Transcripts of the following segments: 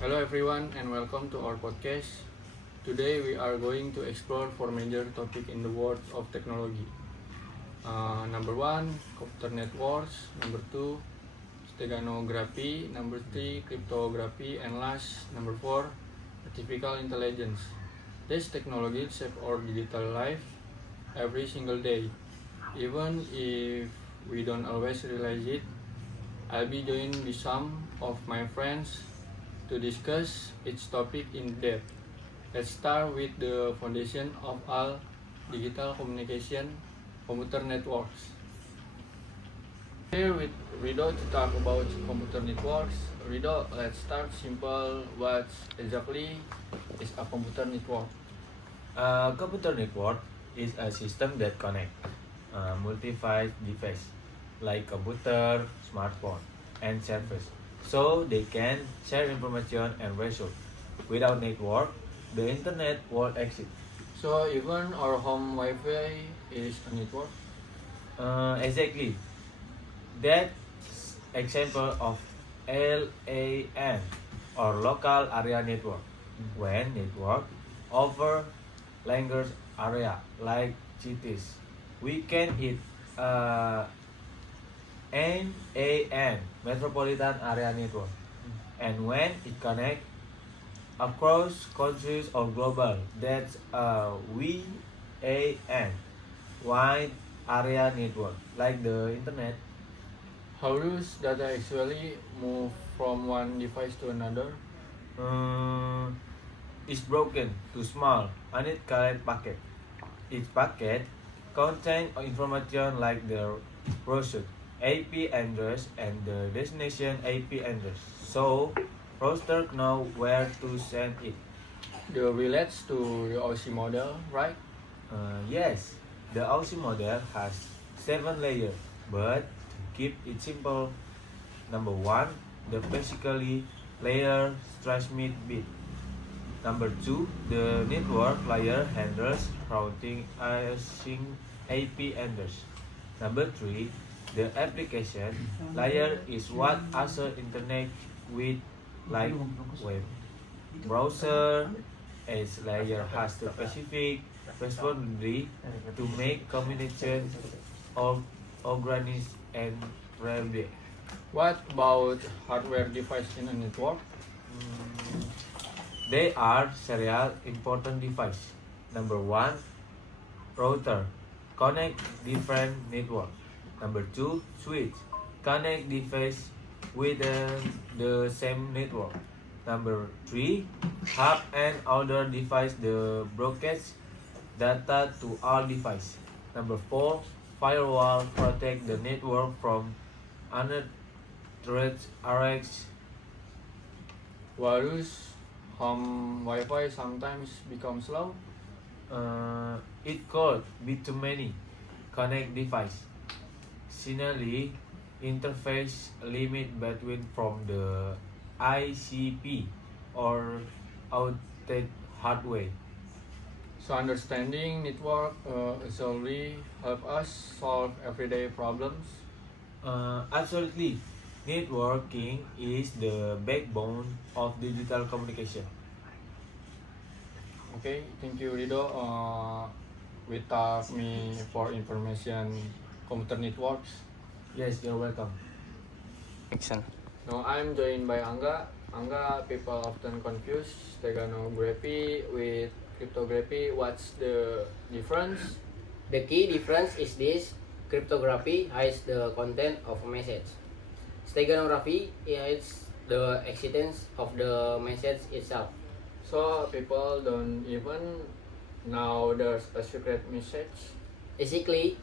Hello everyone and welcome to our podcast. Today we are going to explore four major topics in the world of technology. Number one, computer networks. Number two, steganography. Number three, cryptography. And last, number four, artificial intelligence. These technologies shape our digital life every single day. Even if we don't always realize it, I'll be joined with some of my friends to discuss each topic in depth. Let's start with the foundation of all digital communication, computer networks. Here with Rido to talk about computer networks. Rido, let's start simple. What exactly is a computer network? A computer network is a system that connects multiple devices like computer, smartphone, and servers, so they can share information and resources. Without network, the internet won't exist. So even our home Wi-Fi is a network. Exactly. That's example of LAN or local area network. When network over larger area like cities, we can hit uh, NAN metropolitan area network. And when it connect across countries or global, that's a WAN wide area network like the internet. How does data actually move from one device to another? um, is broken to small uninterrupted packet. Each packet contains information like the route IP address and the destination IP address, so router know where to send it. The relates to the OC model, right? Yes, the OC model has 7 layers, but to keep it simple, number one, the basically layer transmit bit. Number two, the network layer handles routing using IP address. Number three, the application layer is what answer internet with like web browser. As layer has the specific responsibility to make communication organized and reliable. What about hardware device in a network? Mm, They are serial important device. Number one, router connect different network. Number two, switch connect device within the same network. Number three, hub and other device the broadcast data to all device. Number four, firewall protect the network from unauthorized RX. Why does home Wi-Fi sometimes become slow? It could be too many connect device. Similarly, interface limit between from the ICP or outdated hardware. So understanding network actually help us solve everyday problems. Absolutely, networking is the backbone of digital communication. Okay, thank you Rido. With me for information computer networks. Yes, you're welcome. Action. Now I'm joined by Angga. Angga, people often confuse steganography with cryptography. What's the difference? The key difference is this: cryptography hides the content of a message. Steganography hides the existence of the message itself. So people don't even know there's a secret message. Basically,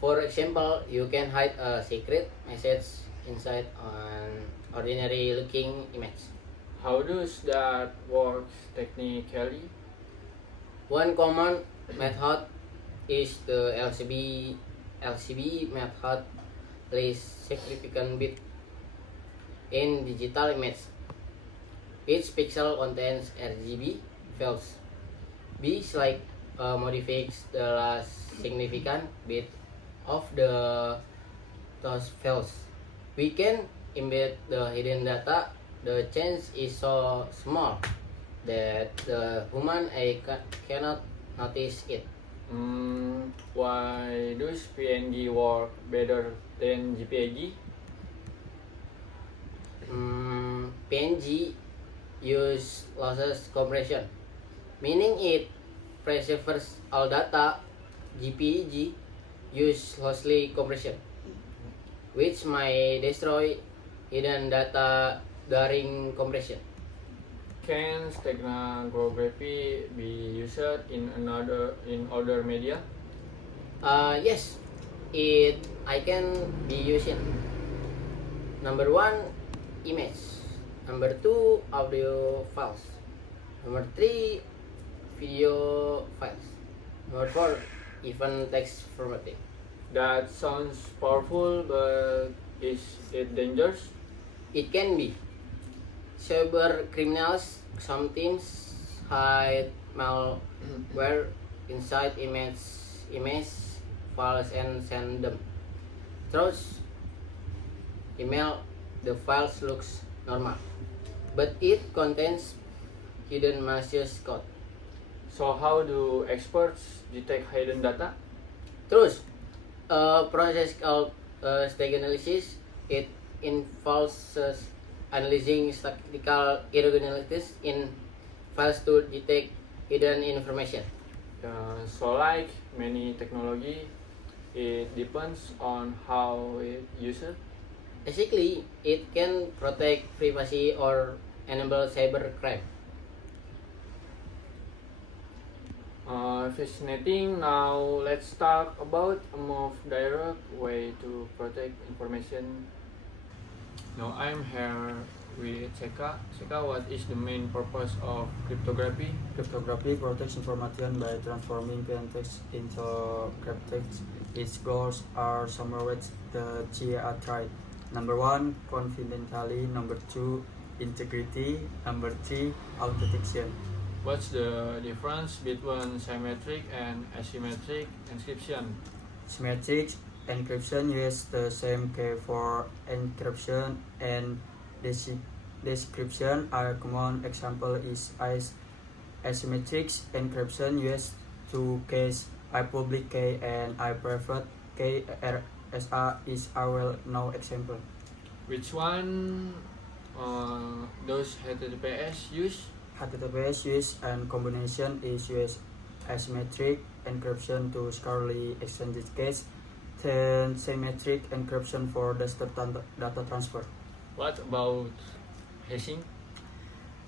for example, you can hide a secret message inside an ordinary looking image. How does that work technically? One common method is the LCB method, place significant bit in digital image. Each pixel contains RGB fields. B like modifies the last significant bit of those fields. We can embed the hidden data the change is so small that the human eye cannot notice it. Why does PNG work better than JPEG? PNG use lossless compression, meaning it preserves all data. JPEG use lossy compression, which may destroy hidden data during compression. Can steganography be used in other media? Yes, it I can be using. Number one, image. Number two, audio files. Number three, video files. Number four, even text formatting. That sounds powerful, but is it dangerous? It can be. Cyber criminals sometimes hide malware inside image files and send them. Through email, the files looks normal, but it contains hidden malicious code. So how do experts detect hidden data? Through a process called stack analysis, it involves analyzing statistical irregularities in files to detect hidden information. So like many technology, it depends on how it used. Basically, it can protect privacy or enable cybercrime. Fascinating. Now let's talk about a more direct way to protect information. Now I'm here with Seka. Seka, what is the main purpose of cryptography? Cryptography protects information by transforming plain text into crypttext. Its goals are summarized the GA3. Number one, confidentiality. Number two, integrity. Number three, authentication. What's the difference between symmetric and asymmetric encryption? Symmetric encryption uses the same key for encryption and decryption. A common example is asymmetric encryption uses two keys, a public key and a private key. RSA is a well-known example. Which one does HTTPS use? HTTPS use and combination is use asymmetric encryption to securely exchange keys, then symmetric encryption for desktop data transfer. What about hashing?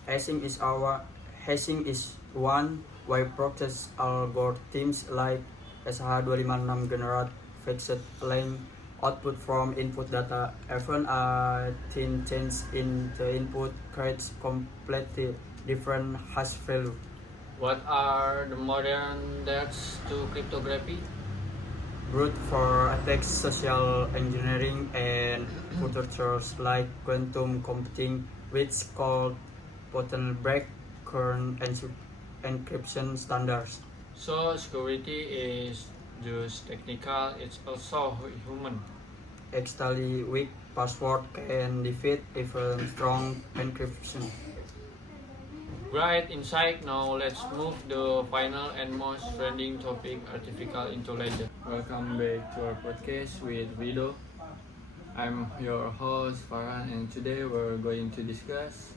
Hashing is one way process algorithms like SH256 generate fixed length output from input data. Even a thin change in the input creates completely different hash value. What are the modern threats to cryptography? Brute force attacks, social engineering, and futures like quantum computing, which called potent break current encryption standards. So security is just technical, it's also human. Extremely weak password can defeat even strong encryption. Great insight. Now let's move the final and most trending topic, artificial intelligence. Welcome back to our podcast with Vido. I'm your host Farhan, and today we're going to discuss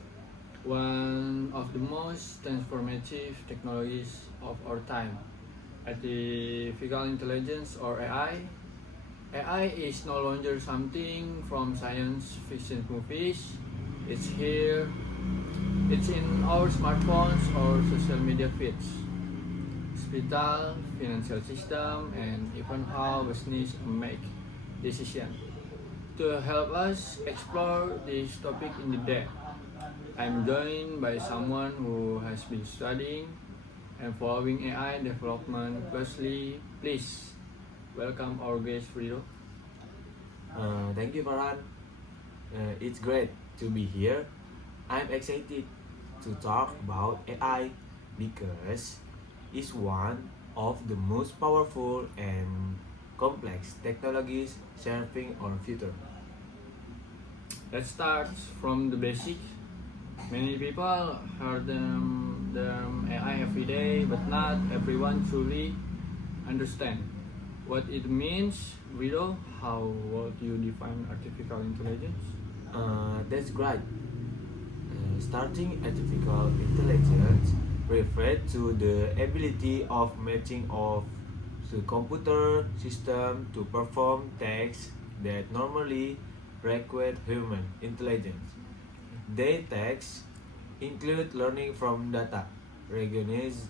one of the most transformative technologies of our time, artificial intelligence or AI. AI is no longer something from science fiction movies. It's here. It's in our smartphones or social media feeds, hospital, financial system, and even how business make decisions. To help us explore this topic in depth, I'm joined by someone who has been studying and following AI development closely. Please welcome our guest Frido. Thank you, Farhan. It's great to be here. I'm excited to talk about AI because it's one of the most powerful and complex technologies shaping our future. Let's start from the basic. Many people hear them AI every day, but not everyone truly understand what it means. Guido, how would you define artificial intelligence? That's great. Starting artificial intelligence refers to the ability of matching of the computer system to perform tasks that normally require human intelligence. Their tasks include learning from data, recognize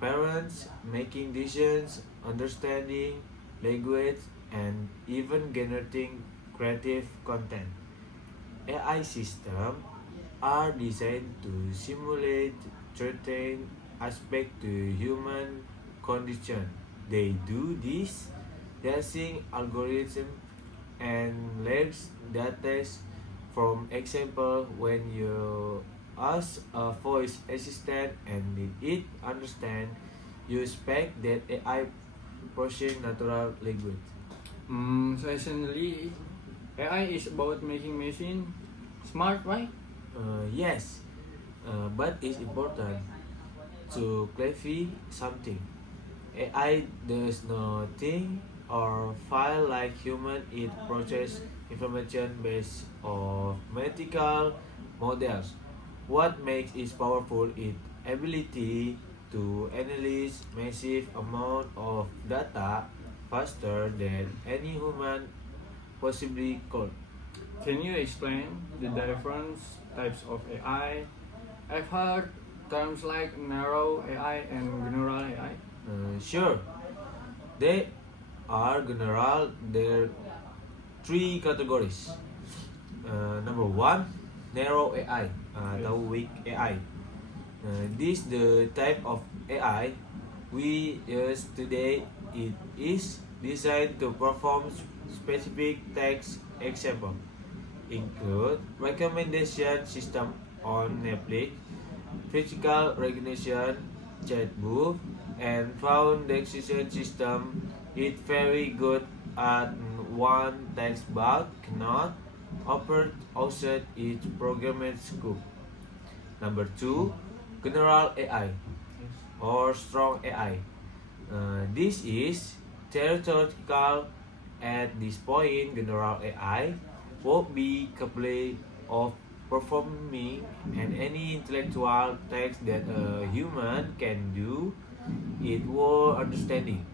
parents, making decisions, understanding language, and even generating creative content. AI systems are designed to simulate certain aspects to human condition. They do this using algorithms and labs data from example when you ask a voice assistant and it understand you expect that AI process natural language. So essentially, AI is about making machine smart, right? Yes, but it's important to clarify something. AI does not think or file like human. It process information based on mathematical models. What makes it powerful is ability to analyze massive amount of data faster than any human possibly could. Can you explain the different types of AI? I've heard terms like narrow AI and general AI. Sure, they are general. There are three categories. Number one, narrow AI, the weak AI. This the type of AI we use today. It is designed to perform specific tasks. Example include recommendation system on Netflix, physical recognition, chatbot, and found decision system. It's very good at one task but cannot operate outside its programmed scope. Number two, general AI or strong AI. This is theoretical. At this point, general AI will be capable of performing and any intellectual task that a human can do. It will understanding,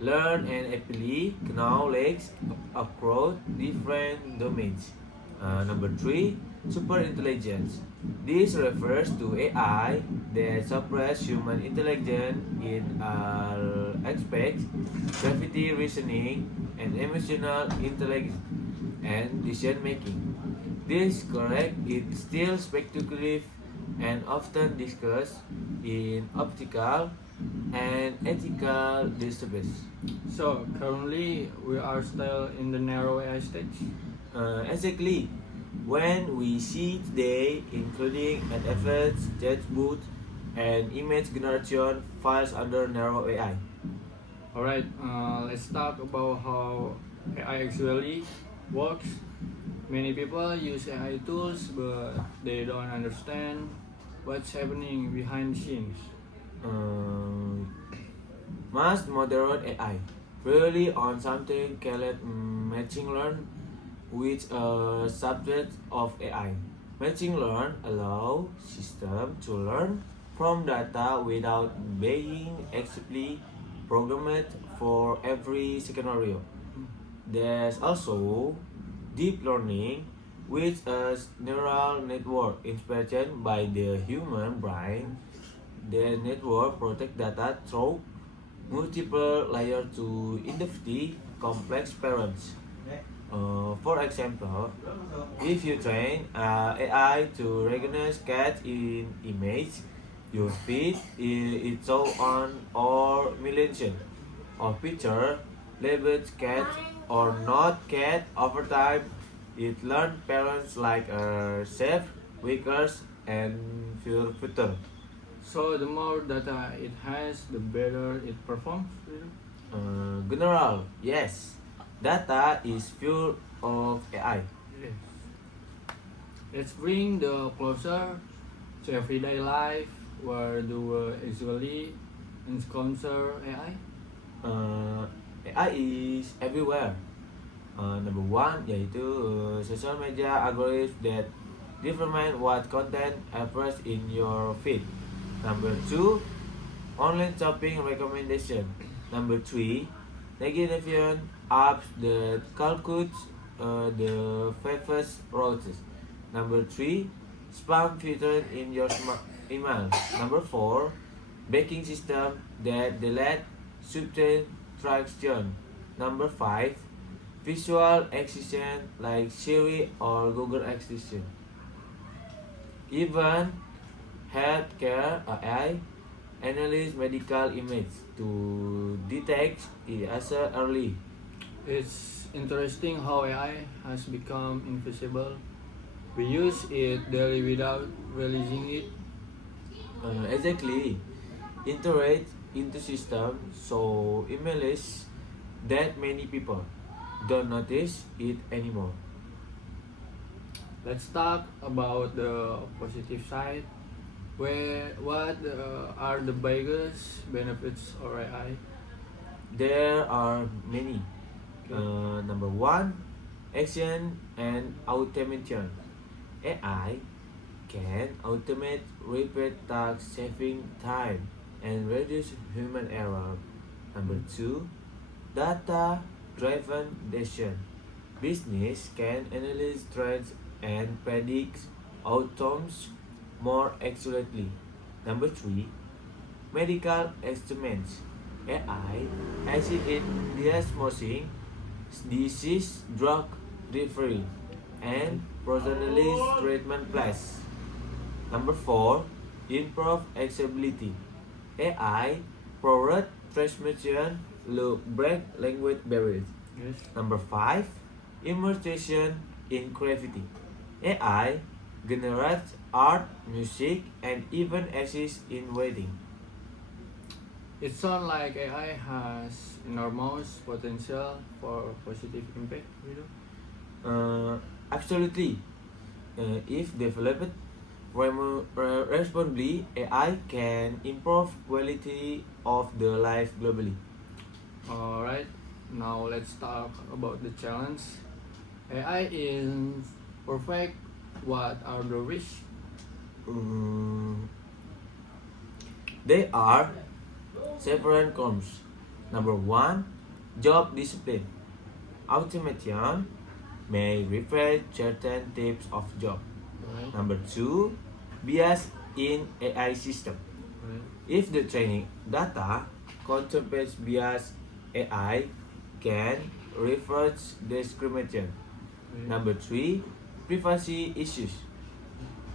learn and apply knowledge across different domains. Number three, super intelligence. This refers to AI that surpasses human intelligence in all aspects, gravity reasoning, and emotional intelligence and decision making. This correct is still speculative and often discussed in optical and ethical disputes. So currently we are still in the narrow AI stage. Exactly. When we see today, including NFS, chatbot, and image generation, files under narrow AI. Alright, let's talk about how AI actually works. Many people use AI tools, but they don't understand what's happening behind the scenes. Um, Most modern AI really on something called machine learn, which a subset of AI. Machine learn allow system to learn from data without being explicitly programmed for every scenario. There's also deep learning, which is neural network inspired by the human brain. The network protect data through multiple layers to identify complex patterns. For example, if you train AI to recognize cat in image, you feed it so on or million of picture labeled cat or not cat over time. It learned patterns like shape, wickers, and filter. So the more data it has, the better it performs. General, yes. Data is fuel of AI. Yes. Let's bring the closer. So everyday life, where do we usually encounter AI? AI is everywhere. Number one yaitu social media algorithm that determine what content appears in your feed. Number two, online shopping recommendation. Number three, navigation apps that calculate the favorite routes. Number three, spam filter in your email. Number four, banking system that delete subtraction. Number five, visual assistant like Siri or Google Assistant. Even healthcare AI analyze medical image to detect disaster early. It's interesting how AI has become invisible. We use it daily without realizing it. Exactly, integrate into system so emails that many people don't notice it anymore. Let's talk about the positive side. What are the biggest benefits of AI? There are many. Okay. Number one, action and automation. AI can automate repeat tasks, saving time and reduce human error. Number two, data-driven decision. Business can analyze trends and predict outcomes more accurately. Number three, medical estimates. AI assists in diagnosing disease, drug delivery, and personalized treatment plans. Number four, improve accessibility. AI powers transmission look break language barriers. Yes. Number five, immersion in creativity. AI generates art, music, and even assists in writing. It sounds like AI has enormous potential for positive impact. Absolutely. If developed responsibly, AI can improve quality of the life globally. Alright, now let's talk about the challenge. AI is perfect. What are the risks? Mm, They are several columns. Number one, job discipline. Automation may replace certain types of job. Right, Number two, bias in AI system. right, If the training data contains bias, AI can reverse discrimination. right. Number three, privacy issues.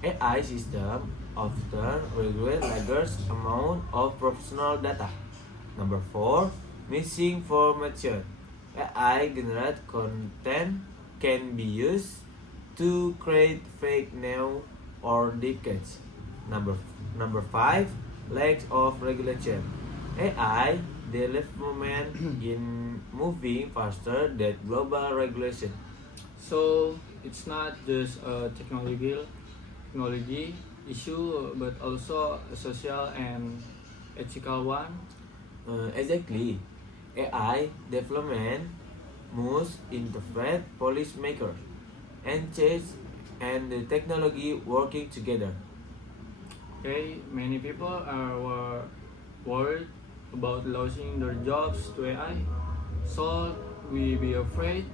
AI system often regulate large amount of personal data. Number four, missing information. AI generate content can be used to create fake news or decades. Number five, lack of regulation. AI development in moving faster than global regulation. So it's not just a technology issue, but also a social and ethical one. Exactly. AI development must interpret policymakers and change and the technology working together. Okay, many people are worried about losing their jobs to AI. So we be afraid.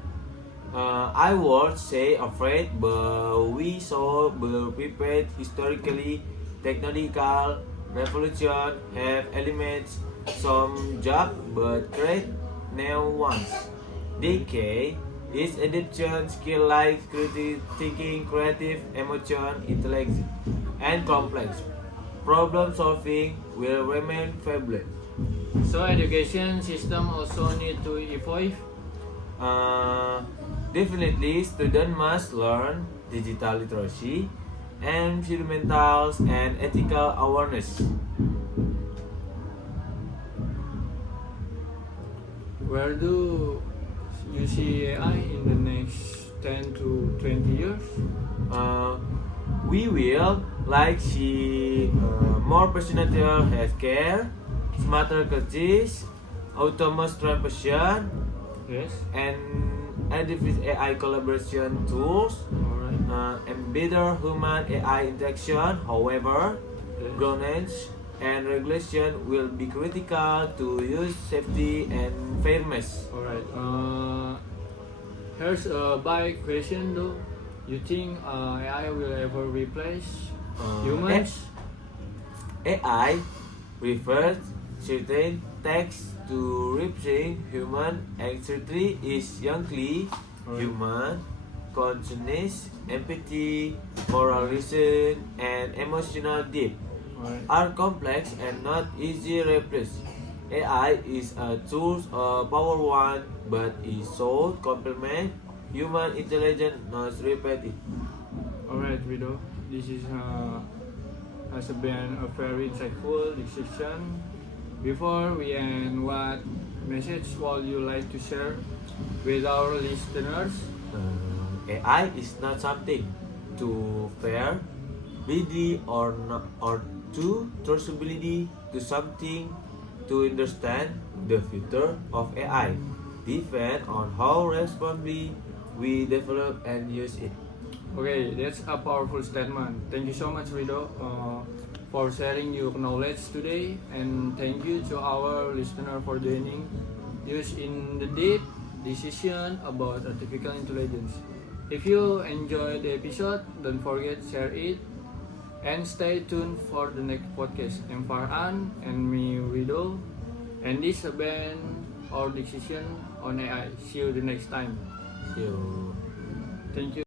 I would say afraid, but we saw be prepared historically. Technological revolution have elements some job but create new ones. Decay is adaptation skill like critical thinking, creative, emotion, intelligence, and complex problem solving will remain favored. So education system also need to evolve. Uh, Definitely, students must learn digital literacy, environmental and ethical awareness. Where do you see AI in the next 10 to 20 years? Uh, we will like more personal healthcare, smarter cities, autonomous transportation, Yes. and artificial AI collaboration tools, Alright. and better human AI interaction. However, Yes. governance and regulation will be critical to use safety and fairness. Alright. Here's a big question though. You think AI will ever replace humans? AI refers certain tasks to replacing human activity is youngly Alright. human consciousness, empathy, moral reason, and emotional depth Alright. are complex and not easy replace. AI is a tool, a power one, but it should complement human intelligence, not replace it. Alright, Rido. This is has been a very insightful discussion. Before we end, what message would you like to share with our listeners? AI is not something to fear, blindly or to trustability to something to understand. The future of AI depends on how responsibly we develop and use it. Okay, that's a powerful statement. Thank you so much, Rido, for sharing your knowledge today, and thank you to our listener for joining us in the deep decision about artificial intelligence. If you enjoyed the episode, don't forget share it and stay tuned for the next podcast. I'm Farhan and me Rido, and this has been our decision on AI. See you the next time. So, Thank you.